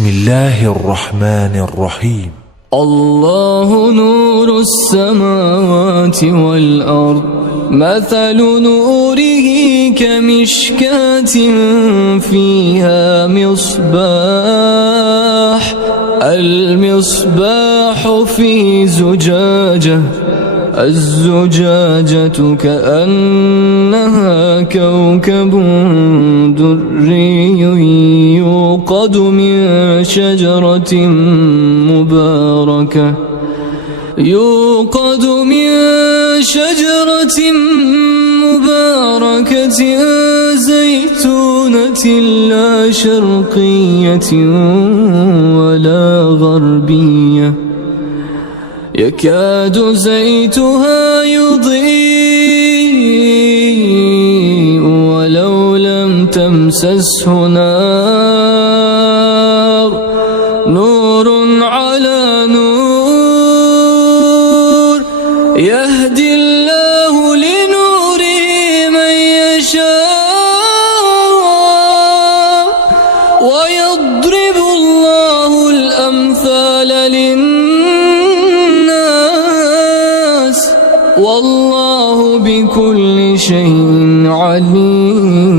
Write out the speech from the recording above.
بسم الله الرحمن الرحيم. الله نور السماوات والأرض، مثل نوره كمشكاة فيها مصباح، المصباح في زجاجة، الزجاجة كأنها كوكب دري يوقد من شجرة مباركة زيتونة لا شرقية ولا غربية، يكاد زيتها يضيء ولو لم تمسسه نار، نور على نور، يهدي الله لنوره من يشاء ويضرب الله الأمثال للناس، والله بكل شيء عليم.